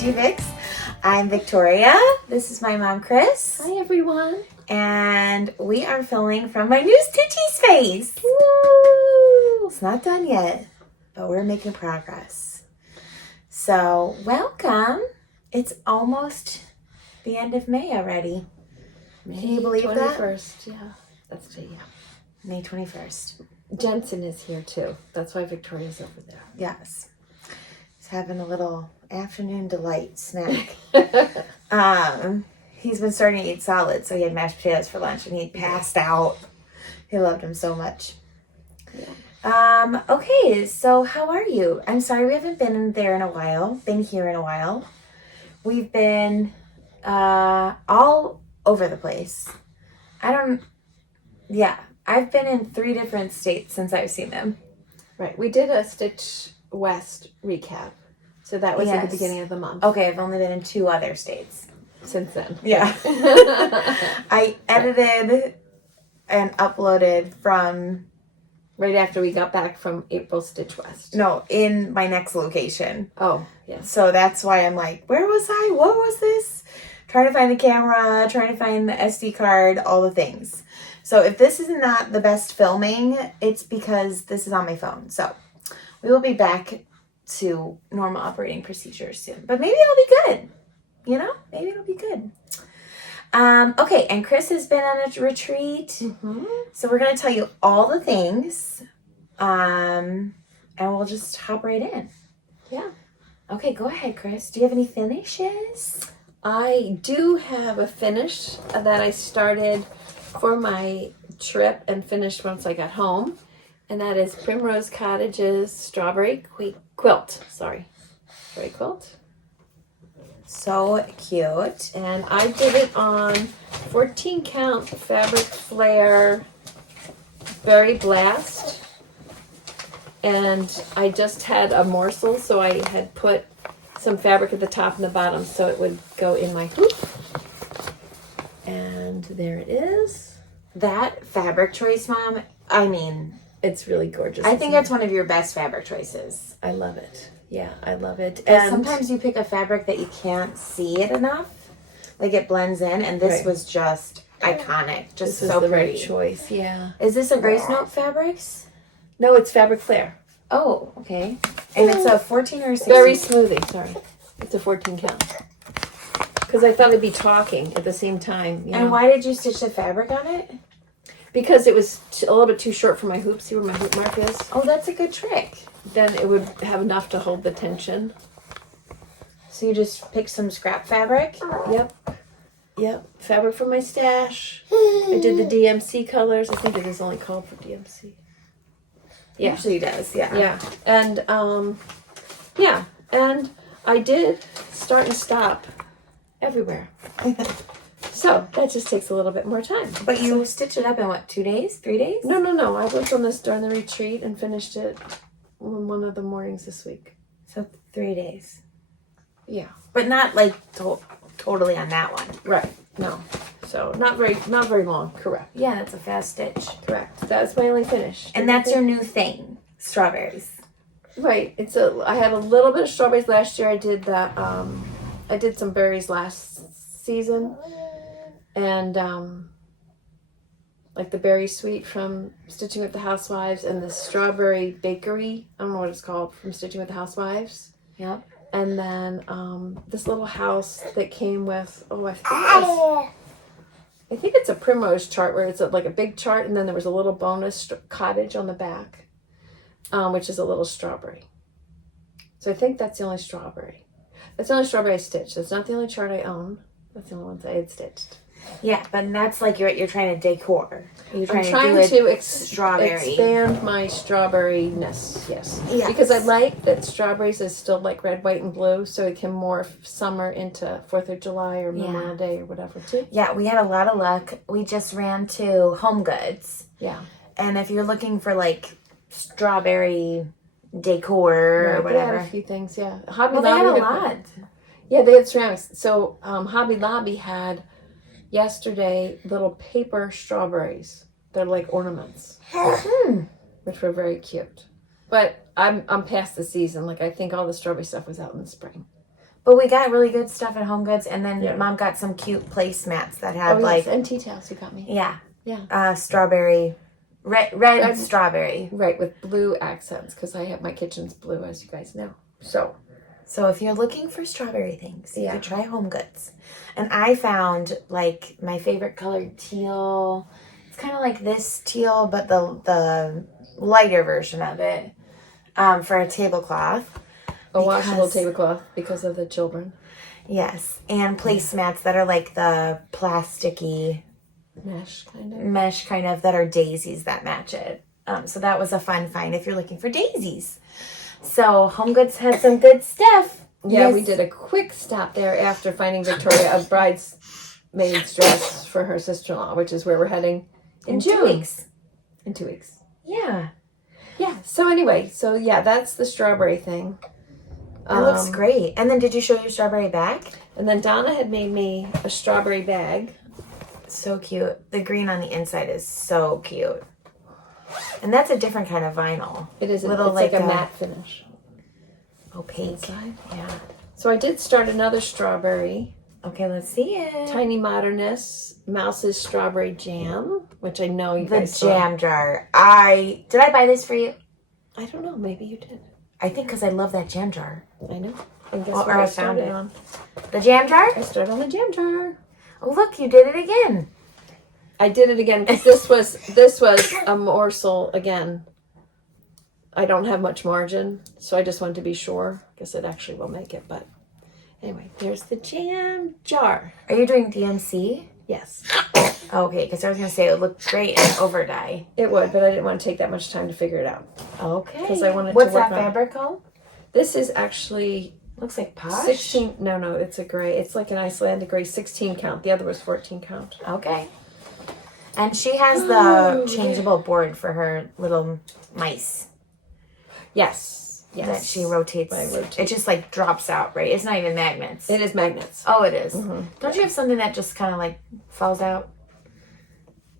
Stitchy Fix. I'm Victoria. This is my mom, Kris. Hi, everyone. And we are filming from my new Stitchy space. Woo! It's not done yet, but we're making progress. So, welcome. It's almost the end of May already. Can you believe 21st, yeah. That's today, yeah. May 21st. Jensen is here, too. That's why Victoria's over there. Yes. He's having a little afternoon delight snack. He's been starting to eat solids, so he had mashed potatoes for lunch, and he passed out. He loved them so much. Yeah. Okay, so how are you? I'm sorry we haven't been here in a while. We've been all over the place. I've been in 3 different states since I've seen them. Right. We did a Stitch West recap. So that was at the beginning of the month. Okay, I've only been in 2 other states Since then. Yeah. I edited and uploaded from... Right after we got back from April Stitch West. No, in my next location. Oh, yes. So that's why I'm like, where was I? What was this? Trying to find the camera, trying to find the SD card, all the things. So if this is not the best filming, it's because this is on my phone. So we will be back to normal operating procedures soon. But maybe it'll be good. You know? Maybe it'll be good. Okay, and Kris has been on a retreat. Mm-hmm. So we're going to tell you all the things. And we'll just hop right in. Yeah. Okay, go ahead, Kris. Do you have any finishes? I do have a finish that I started for my trip and finished once I got home. And that is Primrose Cottage's Strawberry Quilt. Strawberry quilt. So cute. And I did it on 14 count fabric flare berry blast. And I just had a morsel, so I had put some fabric at the top and the bottom so it would go in my hoop. And there it is. That fabric choice, Mom, I mean... It's really gorgeous. I think that's one of your best fabric choices. I love it. Yeah, I love it. And sometimes you pick a fabric that you can't see it enough. Like it blends in, and this was just iconic. Just so the pretty. right choice, yeah. Is this a Grace Note Fabrics? No, it's fabric flare. Oh, okay. And it's a 14 or 16? Berry smoothie, sorry. It's a 14 count. Because I thought I'd be talking at the same time. You know? And why did you stitch the fabric on it? Because it was a little bit too short for my hoop. See where my hoop mark is? Oh, that's a good trick. Then it would have enough to hold the tension. So you just picked some scrap fabric? Yep. Fabric from my stash. I did the DMC colors. I think it is only called for DMC. Yeah. Usually does, yeah. Yeah. And, And I did start and stop everywhere. So that just takes a little bit more time. But you stitched it up in what, 2 days? 3 days? No. I worked on this during the retreat and finished it on one of the mornings this week. So 3 days. Yeah. But not like totally on that one. Right. No. So not very long. Correct. Yeah, that's a fast stitch. Correct. That's my only finish. And that's your new thing, strawberries. Right. I had a little bit of strawberries last year. I did that. I did some berries last season, and like the berry sweet from Stitching with the Housewives, and the strawberry bakery. I don't know what it's called, from Stitching with the Housewives. Yep. And then this little house that came with, I think it's a Primrose chart, where it's like a big chart, and then there was a little bonus cottage on the back, which is a little strawberry. So I think that's the only strawberry. That's the only strawberry I stitched. That's not the only chart I own. That's the only ones I had stitched. Yeah, but that's like you're trying to decor. I'm trying to expand my strawberry-ness, yes. Because I like that strawberries is still like red, white, and blue, so it can morph summer into 4th of July or Memorial Day or whatever, too. Yeah, we had a lot of luck. We just ran to Home Goods. Yeah. And if you're looking for like strawberry decor or whatever. They had a few things, yeah. Hobby Lobby had a lot. Yeah, they had ceramics. So Hobby Lobby had yesterday little paper strawberries. They're like ornaments, which were very cute. But I'm past the season. Like, I think all the strawberry stuff was out in the spring. But we got really good stuff at Home Goods, and then Yeah. Mom got some cute placemats that had yes, and tea towels you got me. yeah, strawberry, red strawberry. Right, with blue accents, because I have my kitchen's blue, as you guys know. So if you're looking for strawberry things, you Yeah. could try Home Goods. And I found like my favorite color teal. It's kind of like this teal, but the lighter version of it for a tablecloth. a washable tablecloth because of the children. Yes, and placemats that are like the plasticky mesh kind of that are daisies that match it. So that was a fun find if you're looking for daisies. So Home Goods had some good stuff. Yeah, Yes. we did a quick stop there after finding Victoria a bridesmaid's dress for her sister-in-law, which is where we're heading in June. 2 weeks. In 2 weeks. Yeah. Yeah. So anyway, that's the strawberry thing. It looks great. And then did you show your strawberry bag? And then Donna had made me a strawberry bag. So cute. The green on the inside is so cute. And that's a different kind of vinyl. It is. It's Little like a like a- matte finish. Opaque. Inside. Yeah. So I did start another strawberry. Okay, let's see it. Tiny Modernist Mouse's Strawberry Jam, which I know you The guys saw. jam jar. Did I buy this for you? I don't know. Maybe you did. I think because I love that jam jar. I know. And guess Oh, what or I I found started it. on? The jam jar? I started on the jam jar. Oh, look, you did it again. I did it again because this was a morsel again. I don't have much margin, so I just wanted to be sure. Guess it actually will make it, but anyway, there's the jam jar. Are you doing DMC? Yes, Okay, because I was going to say it would look great in over dye. it would, but I didn't want to take that much time to figure it out. Okay. 'Cause I wanted to What's work that on- fabric called? This is actually Looks like posh. 16. No, it's a gray. It's like an Icelandic gray, 16 count. The other was 14 count. Okay. And she has the changeable board for her little mice Yes. that she rotates. I rotate. It just like drops out, right? It's not even magnets. It is magnets. Oh, it is. Mhm. Don't you have something that just kind of like falls out?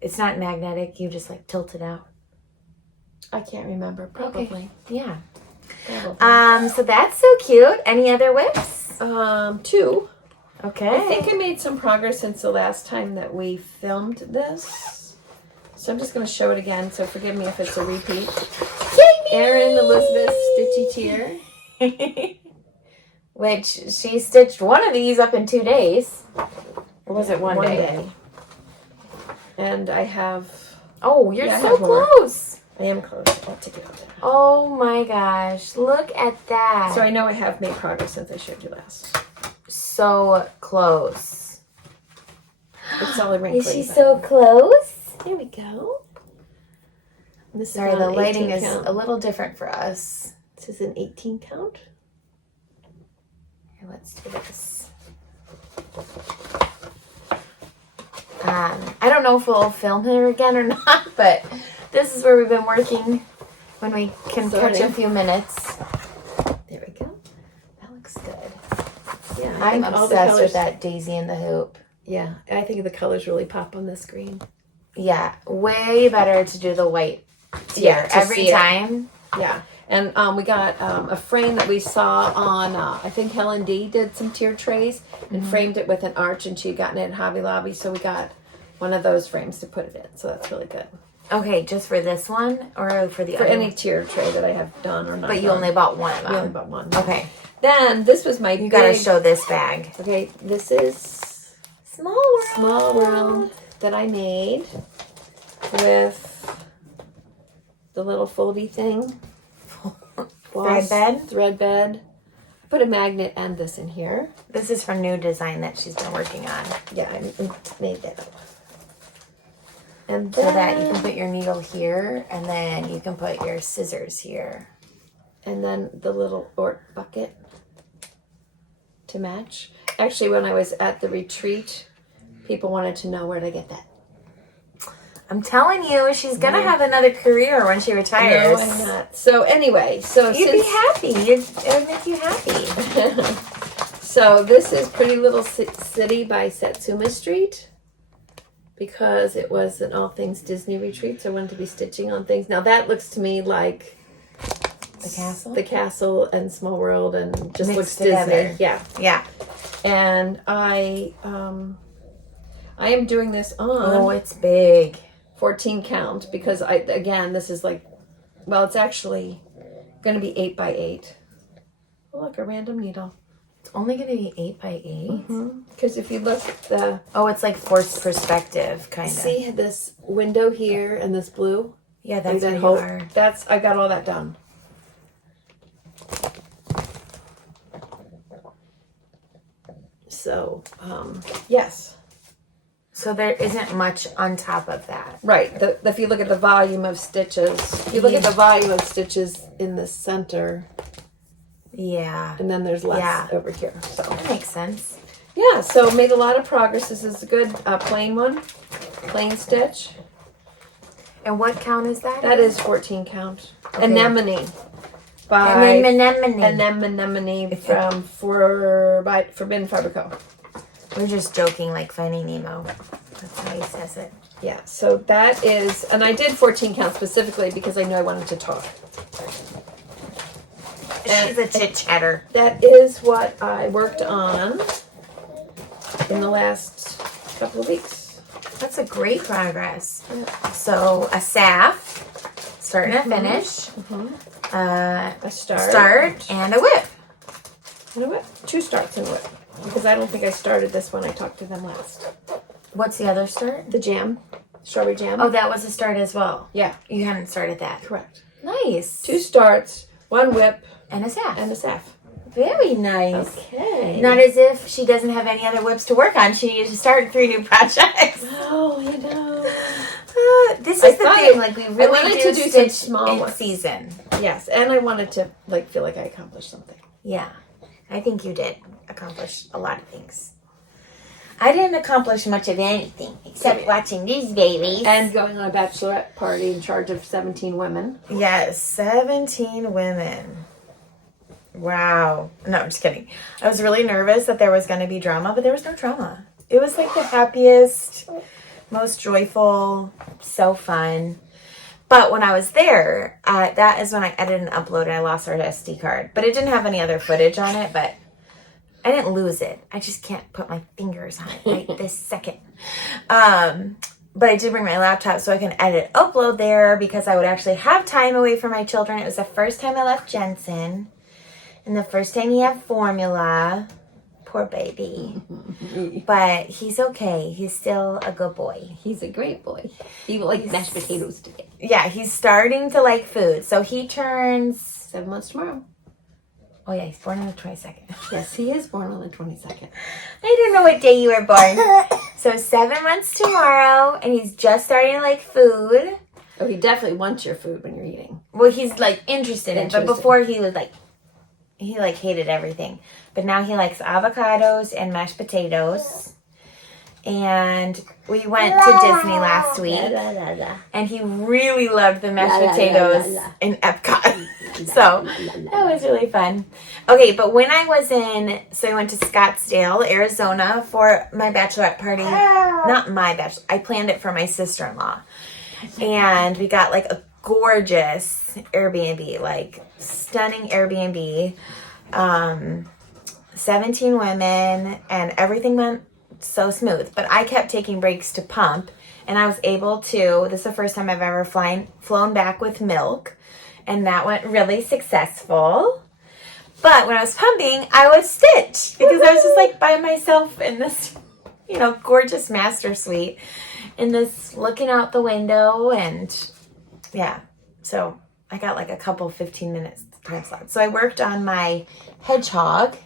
It's not magnetic. You just like tilt it out. I can't remember. Probably. Okay. Yeah. Probably. So that's so cute. Any other whips? 2. Okay. I think I made some progress since the last time that we filmed this. So I'm just going to show it again, so forgive me if it's a repeat. Erin Elizabeth Stitchy Tear. Which she stitched one of these up in 2 days. Or was it one day? And I have... Oh, you're Yeah, I so have more. close. I am close. I'll take it out there. Oh my gosh. Look at that. So I know I have made progress since I showed you last. So close. It's all wrinkly. Is she but- so close? There we go. This Sorry, is the on lighting 18 is count. a little different for us. This is an 18 count. Here, let's do this. I don't know if we'll film her again or not, but this is where we've been working when we can catch a Sorry. few minutes. There we go. That looks good. Yeah, I'm think all the obsessed colors- with that daisy in the hoop. Yeah, I think the colors really pop on the screen. Yeah, way better to do the white tier Yeah, to every see it. time. Yeah, and we got a frame that we saw on, I think Helen D did some tier trays and framed it with an arch, and she had gotten it at Hobby Lobby, so we got one of those frames to put it in, so that's really good. Okay, just for this one or for the For other any one? tier tray that I have done or not But you done. only bought one of We only them. bought one. Okay, Then, this was my you gotta big... show this bag. Okay, this is Small world. Small World that I made with the little foldy thing. Thread bed. Thread bed. Put a magnet and this in here. This is her new design that she's been working on. Yeah, I made that up. And So then, that you can put your needle here and then you can put your scissors here. and then the little Ort bucket to match. Actually, when I was at the retreat, people wanted to know where to get that. I'm telling you, she's gonna have another career when she retires. No, I'm not. So anyway, so You'd be happy. It would make you happy. So this is Pretty Little City by Satsuma Street, because it was an all things Disney retreat, so I wanted to be stitching on things. Now that looks to me like The castle? The castle and Small World and just Mixed looks together. Disney. Yeah. Yeah. And I am doing this on Oh, it's big. 14 count because this is like, well, it's actually going to be 8 by 8. Oh, look, a random needle. It's only going to be 8 by 8? Because if you look at the... Oh, it's like forced perspective, kind of. See this window here and this blue? Yeah, that's that where whole, you are. I got all that done. So, yes. So there isn't much on top of that. Right. If you look at the volume of stitches, in the center, Yeah. and then there's less over here. So That makes sense. yeah, so made a lot of progress. This is a good plain one, plain stitch. And what count is that? That is 14 count. Okay. Anemone by Anemone from Forbidden Fabrico. We're just joking, like Finding Nemo. That's how he says it. Yeah, so that is, and I did 14 count specifically because I knew I wanted to talk. She's a chit-chatter. That is what I worked on in the last couple of weeks. That's a great progress. So a staff, start and a finish, A start and a whip. And a whip. 2 starts and a whip. Because I don't think I started this when I talked to them last. What's the other start? The jam. Strawberry jam. Oh, that was a start as well. Yeah. You hadn't started that. Correct. Nice. 2 starts, 1 whip, And a staff. and a staff. Very nice. Okay. Not as if she doesn't have any other whips to work on. She needs to start 3 new projects. Oh, you know. This I is the thought thing. Like, we really wanted to do some stitch small in ones. season. Yes, and I wanted to feel like I accomplished something. Yeah. I think you did accomplish a lot of things. I didn't accomplish much of anything except watching these babies. And going on a bachelorette party in charge of 17 women. Yes, 17 women. Wow. No, I'm just kidding. I was really nervous that there was going to be drama, but there was no drama. It was like the happiest, most joyful, so fun. But when I was there, that is when I edited and uploaded. I lost our SD card. But it didn't have any other footage on it, but I didn't lose it. I just can't put my fingers on it right this second. But I did bring my laptop so I can edit, upload there because I would actually have time away from my children. It was the first time I left Jensen. And the first time he had formula. Poor baby. But he's okay. He's still a good boy. He's a great boy. He will like mashed potatoes today. Yeah, he's starting to like food. So he turns 7 months tomorrow. Oh yeah, he's born on the 22nd. Yes, he is born on the 22nd. I don't know what day you were born. So 7 months tomorrow, and he's just starting to like food. Oh, he definitely wants your food when you're eating. Well, he's like interested in it, but before he was like, he like hated everything. But now he likes avocados and mashed potatoes. And we went to Disney last week, and he really loved the mashed potatoes in Epcot. So that was really fun. Okay, but when I was I went to Scottsdale, Arizona for my bachelorette party. Not my bachelor. I planned it for my sister-in-law. And we got like a gorgeous Airbnb, like stunning Airbnb. 17 women, and everything went so smooth. But I kept taking breaks to pump, and I was able to, this is the first time I've ever flown back with milk, and that went really successful. But when I was pumping, I was stitched because I was just like by myself in this, gorgeous master suite, in this looking out the window, and yeah, so I got like a couple 15-minute time slots. So I worked on my hedgehog.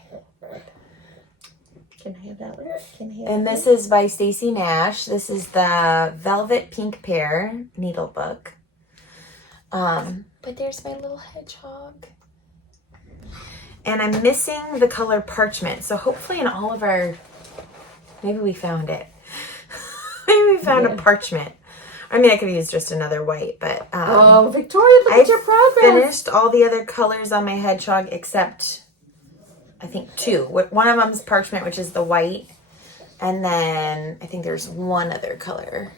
Can I have that one? And this is by Stacy Nash. This is the Velvet Pink Pear needle book. But there's my little hedgehog. And I'm missing the color parchment. So hopefully in all of our, maybe we found it. Maybe we found a parchment. I mean, I could use just another white, but oh, Victoria, look at your progress. Finished all the other colors on my hedgehog except I think 2. One of them is parchment, which is the white, and then I think there's one other color.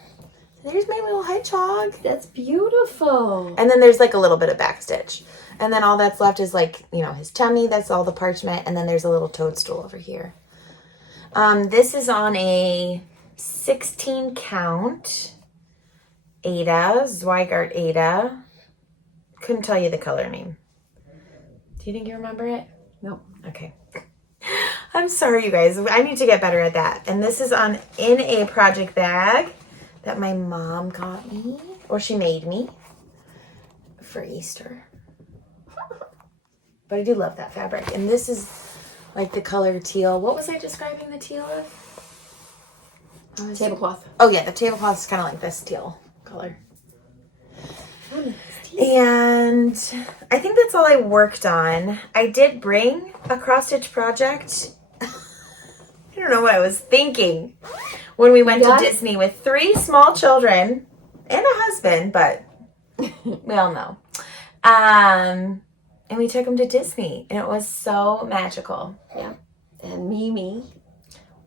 There's my little hedgehog. That's beautiful. And then there's like a little bit of back stitch. And then all that's left is like, you know, his tummy. That's all the parchment. And then there's a little toadstool over here. This is on a 16 count Ada, Zweigart Ada. Couldn't tell you the color name. Do you think you remember it? No. Okay. I'm sorry, you guys. I need to get better at that. And this is in a project bag that my mom got me, or she made me for Easter. But I do love that fabric. And this is like the color teal. What was I describing the teal of? Tablecloth. Oh yeah, the tablecloth is kind of like this teal color. And I think that's all I worked on. I did bring a cross stitch project. I don't know what I was thinking when we went to Disney with 3 small children and a husband, but we all know. And we took them to Disney, and it was so magical. Yeah. And Mimi.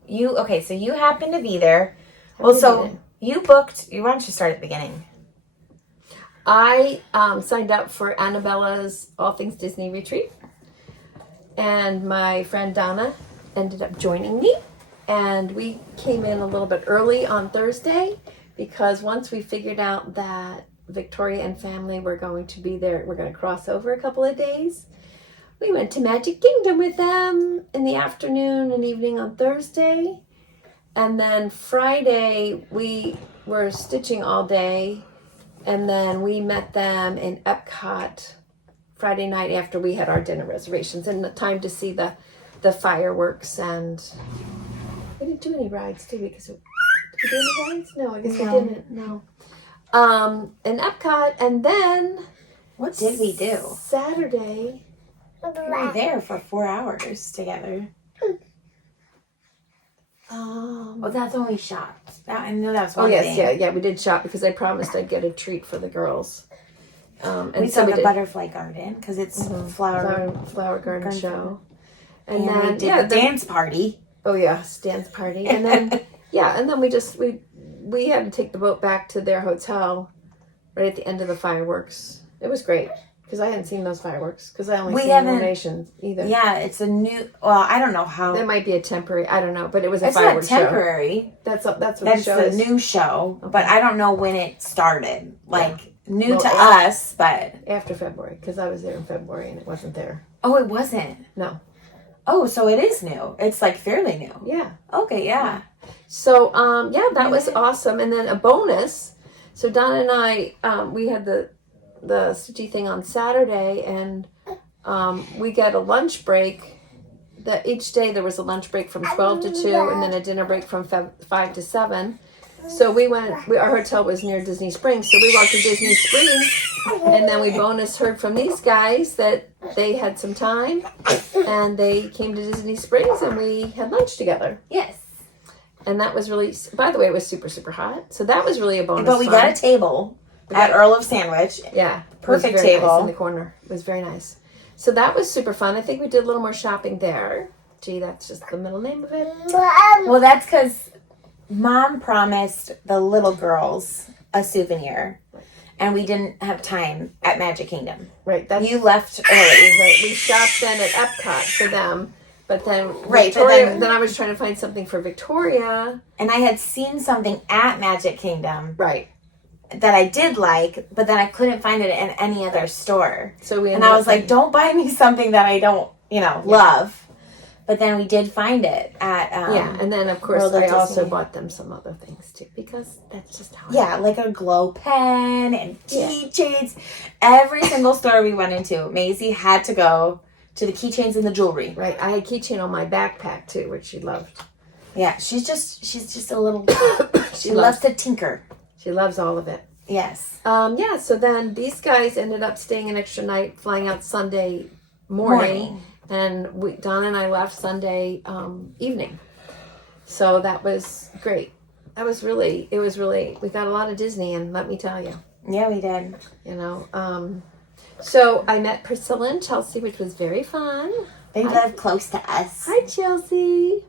Okay, so you happened to be there. Well, so you booked, why don't you start at the beginning? I signed up for Annabella's All Things Disney retreat, and my friend Donna ended up joining me, and we came in a little bit early on Thursday because once we figured out that Victoria and family were going to be there, we're going to cross over a couple of days. We went to Magic Kingdom with them in the afternoon and evening on Thursday, and then Friday we were stitching all day. And then we met them in Epcot Friday night after we had our dinner reservations and the time to see the fireworks. And we didn't do any rides, did we? Did we do any rides? No, I guess we didn't. No. In Epcot, and then what did we do? Saturday. We were there for 4 hours together. Well, that's when we shopped. I know that was one thing. Yeah, we did shop because I promised I'd get a treat for the girls. And we saw the butterfly garden because it's flower garden show. And then we did a dance party. Oh yes, dance party. And then and then we had to take the boat back to their hotel right at the end of the fireworks. It was great. Because I hadn't seen those fireworks. Because I only seen Illuminations either. Yeah, it's a new. Well, I don't know how. That might be a temporary. I don't know, but it was a fireworks show. It's not temporary. That's what the show is. That's the new show, but I don't know when it started. New to us, but after February, because I was there in February and it wasn't there. Oh, it wasn't. No. Oh, so it is new. It's like fairly new. Yeah. Okay. Yeah. So that was awesome, and then a bonus. So Donna and I, we had the Stitchy thing on Saturday, and we get a lunch break. That each day there was a lunch break from 12 to 2, and then a dinner break from 5 to 7. So we went. Our hotel was near Disney Springs, so we walked to Disney Springs, and then we bonus heard from these guys that they had some time, and they came to Disney Springs, and we had lunch together. Yes. And that was really. By the way, it was super, super hot. So that was really a bonus. But we got a table. At Earl of Sandwich. Yeah. Perfect very table. Nice in the corner. It was very nice. So that was super fun. I think we did a little more shopping there. Gee, that's just the middle name of it. Well, that's because Mom promised the little girls a souvenir. And we didn't have time at Magic Kingdom. Right. You left early. Right. We shopped then at Epcot for them. But then Victoria, then I was trying to find something for Victoria. And I had seen something at Magic Kingdom. Right. That I did like, but then I couldn't find it in any other store. So and I was like, don't buy me something that I don't, love. But then we did find it at and then of course I also bought them some other things too, because that's just how like a glow pen and keychains. Every single store we went into, Maisie had to go to the keychains and the jewelry. Right. I had keychain on my backpack too, which she loved. Yeah, she's just a little she loves to tinker. She loves all of it. Yes. So then these guys ended up staying an extra night, flying out Sunday morning. And Donna and I left Sunday evening. So that was great. It was really, we got a lot of Disney, and let me tell you. Yeah, we did. So I met Priscilla and Chelsea, which was very fun. They live close to us. Hi, Chelsea.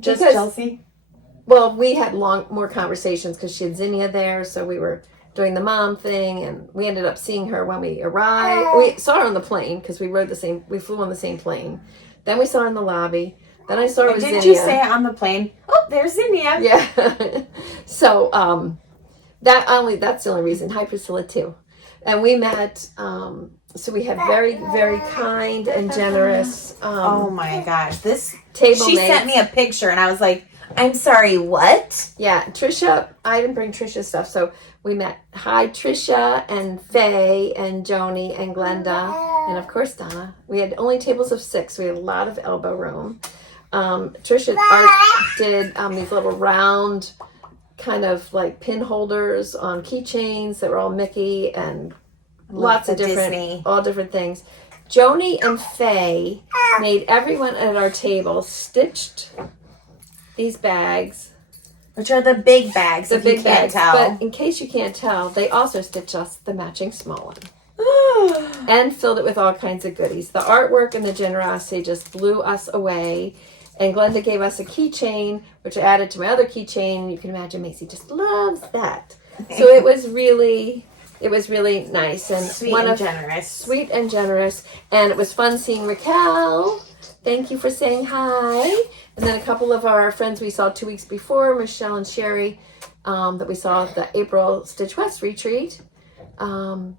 Just Chelsea? well, we had more conversations because she had Zinnia there, so we were doing the mom thing, and we ended up seeing her when we arrived. We saw her on the plane because we flew on the same plane. Then we saw her in the lobby. Then I saw her with Zinnia. Didn't you say on the plane? Oh, there's Zinnia. Yeah. So that's the only reason. Hi, Priscilla too. And we met. So we had very, very kind and generous. Oh my gosh, this table. She sent me a picture, and I was like, "I'm sorry, what?" Yeah, Trisha. I didn't bring Trisha's stuff, so we met. Hi, Trisha and Faye and Joni and Glenda, and of course Donna. We had only tables of 6. We had a lot of elbow room. Trisha did these little round, kind of like pin holders on keychains that were all Mickey and lots of different, Disney. All different things. Joni and Faye made everyone at our table stitched these bags. Which are the big bags, the if big you can't bags. tell. But in case you can't tell, they also stitched us the matching small one. And filled it with all kinds of goodies. The artwork and the generosity just blew us away. And Glenda gave us a keychain, which I added to my other keychain. You can imagine Macy just loves that. So it was really nice and sweet and generous. Sweet and generous. And it was fun seeing Raquel. Thank you for saying hi. And then a couple of our friends we saw 2 weeks before, Michelle and Sherry, that we saw at the April Stitch West retreat. Yeah,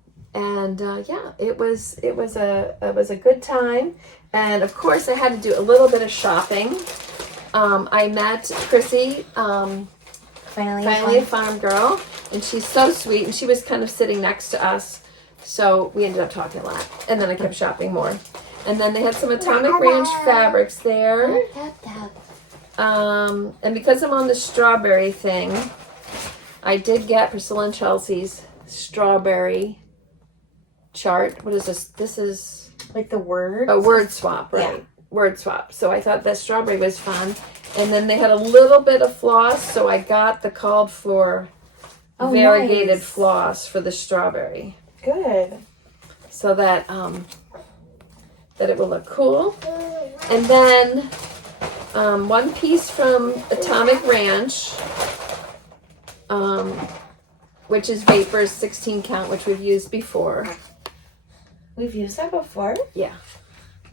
it was a good time. And of course I had to do a little bit of shopping. I met Chrissy, finally a farm girl, and she's so sweet, and she was kind of sitting next to us, so we ended up talking a lot. And then I kept shopping more. And then they had some Atomic Ranch fabrics there. And because I'm on the strawberry thing, I did get Priscilla and Chelsea's strawberry chart. What is this? This is like the word? A word swap, right? Yeah. Word swap. So I thought that strawberry was fun. And then they had a little bit of floss, so I got the called for variegated floss for the strawberry. Good. So that that it will look cool. And then one piece from Atomic Ranch, which is Vapors 16 count, which we've used before. We've used that before? Yeah.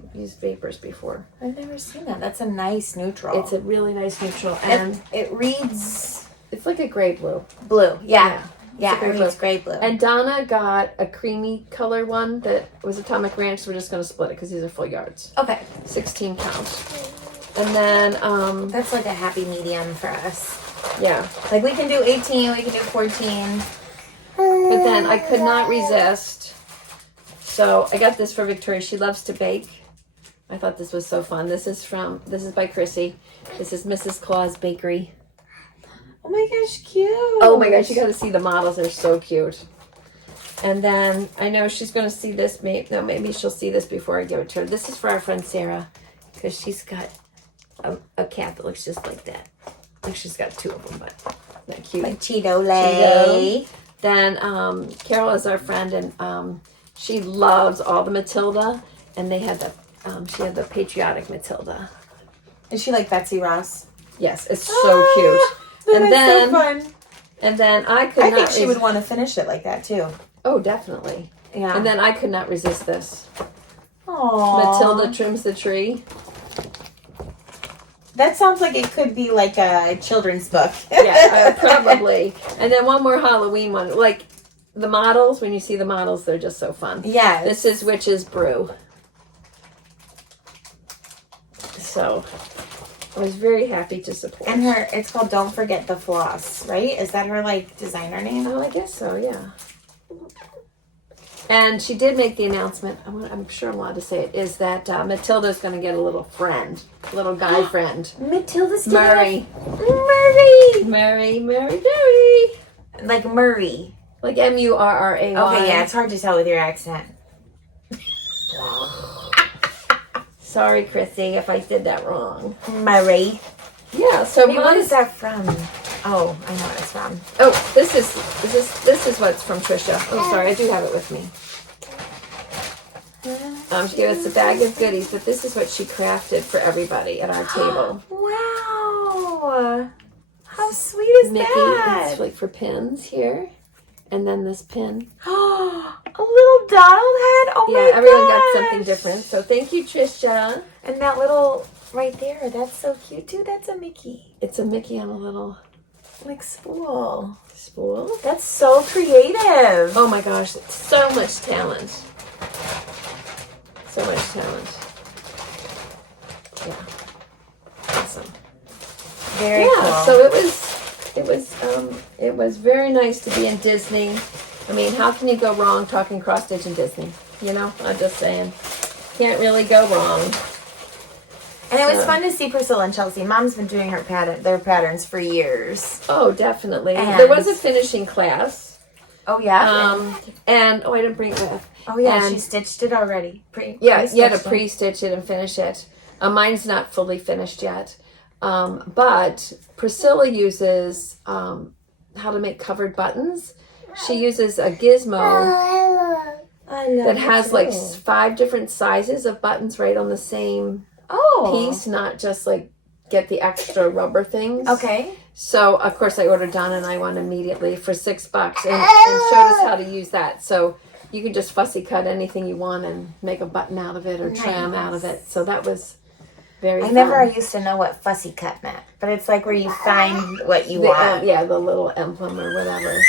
We've used Vapors before. I've never seen that. That's a nice neutral. It's a really nice neutral. And it reads... It's like a gray blue. Blue, yeah. Yeah, it reads gray blue. And Donna got a creamy color one that was Atomic Ranch, so we're just going to split it because these are full yards. Okay. 16 count. And then... that's like a happy medium for us. Yeah. Like we can do 18, we can do 14. But then I could not resist. So I got this for Victoria. She loves to bake. I thought this was so fun. This is by Chrissy. This is Mrs. Claus Bakery. Oh my gosh, cute. Oh my gosh, you got to see the models. They're so cute. And then I know she's going to see this. Maybe she'll see this before I give it to her. This is for our friend Sarah because she's got a cat that looks just like that. Like she's got 2 of them, but they're cute. Like Cheeto. Then Carol is our friend, and she loves all the Matilda, and they had she had the patriotic Matilda. Is she like Betsy Ross? Yes, it's so cute. And then, so fun. And then I think she would want to finish it like that too. Oh, definitely. Yeah. And then I could not resist this. Aww. Matilda trims the tree. That sounds like it could be like a children's book. Yeah, probably. And then one more Halloween one. Like the models, when you see the models, they're just so fun. Yeah. This is Witch's Brew. So I was very happy to support. And it's called Don't Forget the Floss, right? Is that her like designer name? Oh, I guess so, yeah. And she did make the announcement, I'm sure I'm allowed to say it, is that Matilda's going to get a little friend, a little guy friend. Matilda's Murray. Murray. Like Murray. Like Murray. Okay, yeah, it's hard to tell with your accent. Sorry, Chrissy, if I did that wrong. Murray. Yeah, so what is that from? Oh, I know what it's from. Oh, this is what's from Trisha. Oh, sorry, I do have it with me. She gave us a bag of goodies, but this is what she crafted for everybody at our table. Wow. How sweet is Mickey. that? It's like for pins here. And then this pin. Oh, a little Donald head. Oh my god. Everyone got something different. So thank you, Trisha. And that little right there, that's so cute too. That's a Mickey. It's a Mickey on a little like spool. Spool? That's so creative. Oh my gosh, so much talent. So much talent. Yeah. Awesome. Very cool. So it was very nice to be in Disney. I mean, how can you go wrong talking cross stitch in Disney? You know, I'm just saying, can't really go wrong. And it was fun to see Priscilla and Chelsea. Mom's been doing their patterns for years. Oh, definitely. And there was a finishing class. Oh yeah. I didn't bring it with. Oh yeah, and she stitched it already. You had to pre-stitch it and finish it. Mine's not fully finished yet. But Priscilla uses how to make covered buttons. She uses a gizmo that has like 5 different sizes of buttons right on the same piece, not just like get the extra rubber things. Okay. So of course I ordered Donna and I one immediately for $6 and showed us how to use that. So you can just fussy cut anything you want and make a button out of it or trim out of it. So that was very fun. I used to know what fussy cut meant, but it's like where you find what you want. The little emblem or whatever.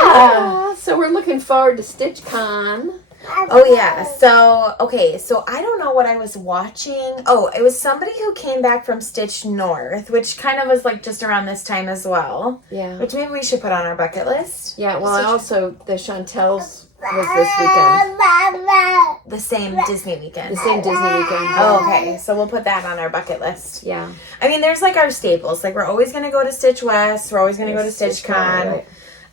Yeah. So we're looking forward to StitchCon. Oh yeah. So I don't know what I was watching. Oh, it was somebody who came back from Stitch North, which kind of was like just around this time as well. Yeah. Which maybe we should put on our bucket list. Yeah. Well, the Chantel's was this weekend. The same Disney weekend. The same Disney weekend. Oh, okay. So we'll put that on our bucket list. Yeah. I mean, there's like our staples. Like we're always going to go to Stitch West. We're always going to go to StitchCon.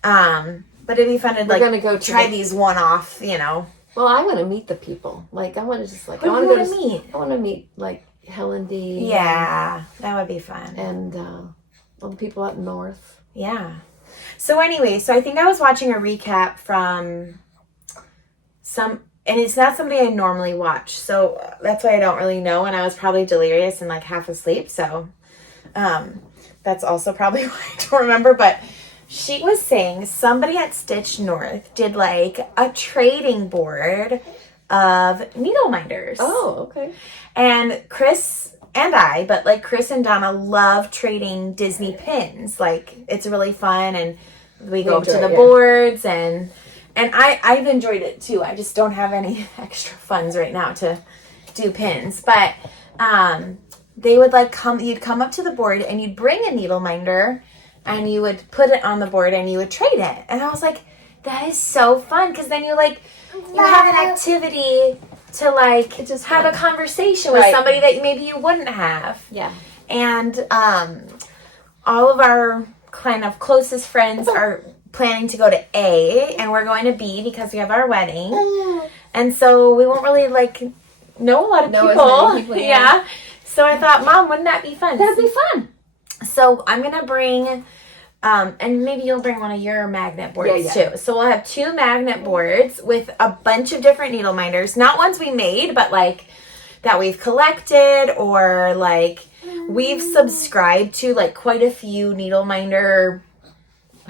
Right. But it'd be fun to try these one-off, you know. Well, I want to meet the people. Like I want to just like I want to meet. I want to meet like Helen D. Yeah, that would be fun. And all the people up north. Yeah. So anyway, I think I was watching a recap from and it's not somebody I normally watch, so that's why I don't really know. And I was probably delirious and like half asleep, so that's also probably why I don't remember. But she was saying somebody at Stitch North did like a trading board of needle minders. Oh, okay. And Kris and I, but like Kris and Donna love trading Disney pins. Like it's really fun, and we go to the boards and I've enjoyed it too. I just don't have any extra funds right now to do pins. But they would you'd come up to the board and you'd bring a needle minder and you would put it on the board and you would trade it. And I was like, that is so fun, because then you have an activity to just have a conversation with somebody that maybe you wouldn't have. Yeah. And all of our kind of closest friends are planning to go to A, and we're going to B because we have our wedding. And so we won't really know a lot of people. Yeah. So I thought, Mom, wouldn't that be fun? That'd be fun. So I'm going to bring, and maybe you'll bring one of your magnet boards too. So we'll have 2 magnet boards with a bunch of different needle minders. Not ones we made, but that we've collected, or we've subscribed to quite a few needle minder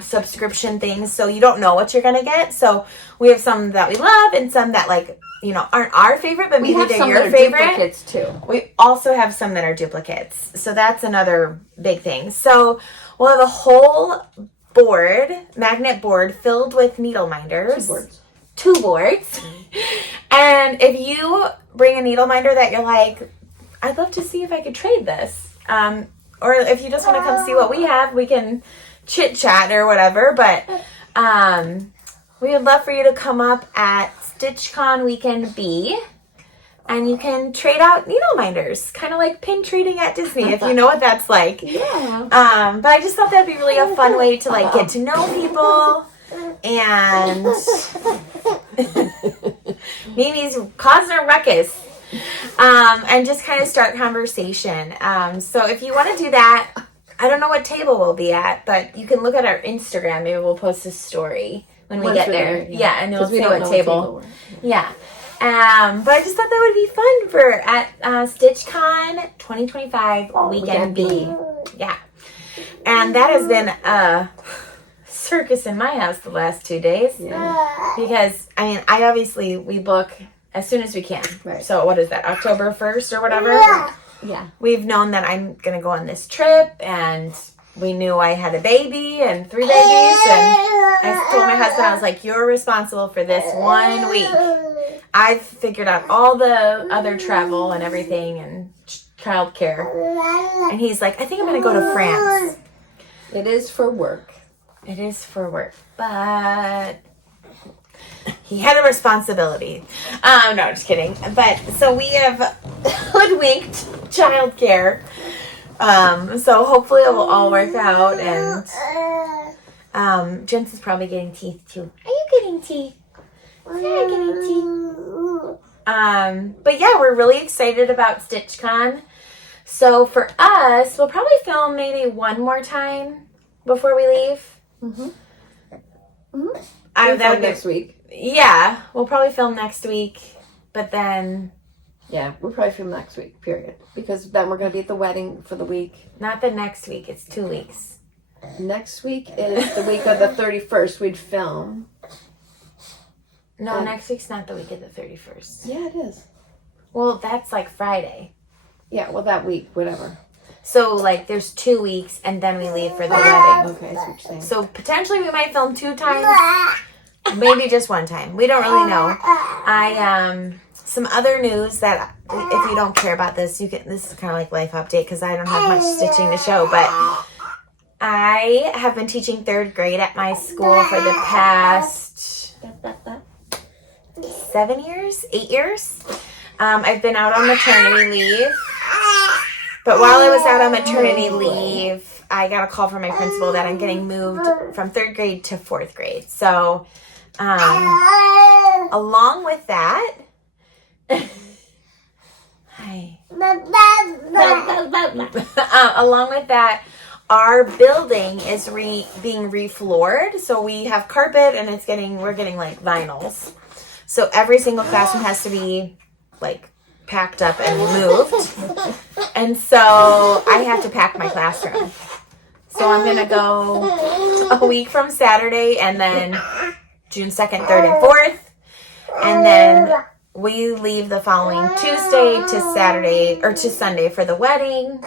subscription things. So you don't know what you're going to get. So we have some that we love and some that aren't our favorite, but maybe they're your favorite. Duplicates too. We also have some that are duplicates. So that's another big thing. So we'll have a whole magnet board filled with needle minders. 2 boards. And if you bring a needle minder that you're like, I'd love to see if I could trade this. Or if you just want to come see what we have, we can chit chat or whatever. But we would love for you to come up at StitchCon Weekend B, and you can trade out needle minders, kind of like pin trading at Disney, if you know what that's like. Yeah. But I just thought that'd be really a fun way to get to know people, and Mimi's causing a ruckus, and just kind of start conversation. So if you want to do that, I don't know what table we'll be at, but you can look at our Instagram. Maybe we'll post a story when we get there. Yeah, and you'll see what table. Yeah. But I just thought that would be fun at StitchCon 2025 Weekend B. Yeah. And that has been a circus in my house the last 2 days. Yeah. Because, we book as soon as we can. Right. So what is that, October 1st or whatever? Yeah. We've known that I'm going to go on this trip, and we knew I had a baby and 3 babies, and I told my husband, I was like, you're responsible for this 1 week. I've figured out all the other travel and everything and childcare. And he's like, I think I'm going to go to France. It is for work. It is for work, but he had a responsibility. No, just kidding. But so we have hoodwinked childcare. So hopefully it will all work out. And Jensen's probably getting teeth too. Are you getting teeth? Yeah, getting teeth. But yeah, we're really excited about StitchCon. So for us, we'll probably film maybe one more time before we leave. Mm-hmm. That would be next week. Yeah, we'll probably film next week, but then... Yeah, we'll probably film next week, period. Because then we're going to be at the wedding for the week. Not the next week, it's 2 weeks. Next week is the week of the 31st we'd film. No, next week's not the week of the 31st. Yeah, it is. Well, that's like Friday. Yeah, well, that week, whatever. So, like, there's 2 weeks, and then we leave for the wedding. Okay, I see what you're saying. So, potentially we might film 2 times. Maybe just 1 time. We don't really know. Some other news that, if you don't care about this, this is kind of like life update, because I don't have much stitching to show, but I have been teaching 3rd grade at my school for the past 7 years? 8 years? I've been out on maternity leave. But while I was out on maternity leave, I got a call from my principal that I'm getting moved from 3rd grade to 4th grade. So, along with that, hi. Along with that, our building is being refloored. So we have carpet, and we're getting like vinyls. So every single classroom has to be like packed up and moved. And so I have to pack my classroom. So I'm going to go a week from Saturday, and then June 2nd, 3rd, and 4th. And then we leave the following Tuesday to Sunday for the wedding.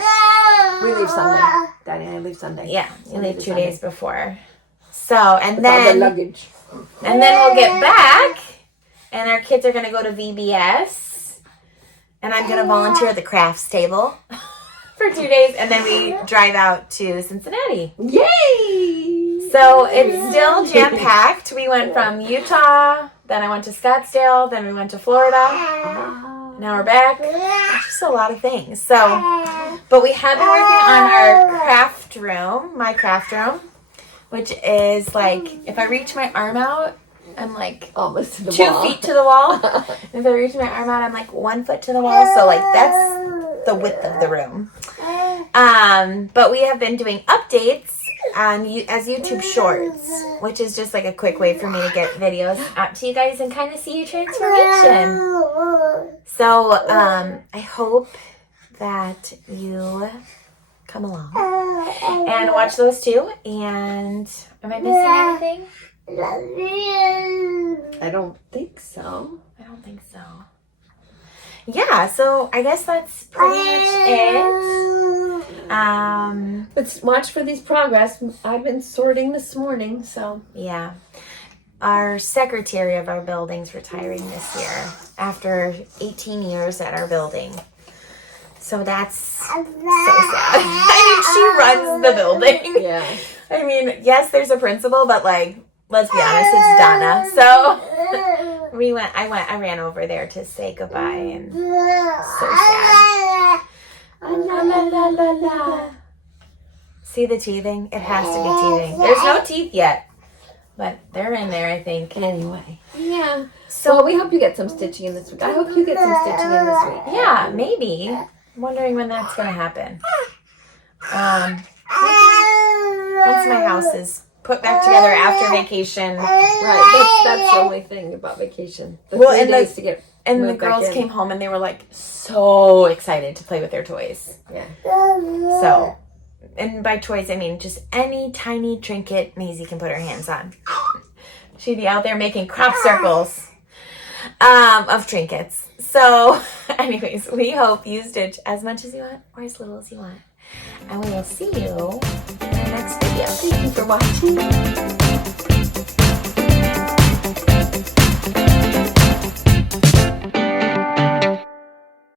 We leave Sunday. Daddy and I leave Sunday. Yeah, we leave 2 Sunday. days before. So, and With all the then luggage. And then we'll get back, and our kids are going to go to VBS. And I'm going to volunteer at the crafts table for 2 days. And then we drive out to Cincinnati. Yay! So it's still jam-packed. We went from Utah, then I went to Scottsdale, then we went to Florida. Now we're back. It's just a lot of things. So, but we have been working on our craft room, my craft room, which is like, if I reach my arm out, I'm like almost to the 2 wall. feet to the wall. If I reach my arm out, I'm like 1 foot to the wall. So like that's the width of the room. But we have been doing updates as YouTube Shorts, which is just like a quick way for me to get videos out to you guys and kind of see your transformation. So I hope that you come along and watch those too. And am I missing anything? I don't think so. I don't think so. Yeah, so I guess that's pretty much it. Let's watch for these progress. I've been sorting this morning, so. Yeah. Our secretary of our building's retiring this year after 18 years at our building. So that's so sad. I mean, she runs the building. Yeah. I mean, yes, there's a principal, but like, let's be honest, it's Donna. So I ran over there to say goodbye, and so sad. La, la, la, la, la. See the teething? It has to be teething. There's no teeth yet, but they're in there, I think. Anyway. Yeah. So well, we hope you get some stitching in this week. I hope you get some stitching in this week. Yeah, maybe. I'm wondering when that's going to happen. Maybe once my house is put back together after vacation. Right. That's the only thing about vacation. The 3 days to get and the moved back girls in. came home and they were like so excited to play with their toys. Yeah. So and by toys, I mean just any tiny trinket Maisie can put her hands on. She'd be out there making crop circles of trinkets. So anyways, we hope you stitch as much as you want or as little as you want. And we will see you in our next video. Thank you for watching.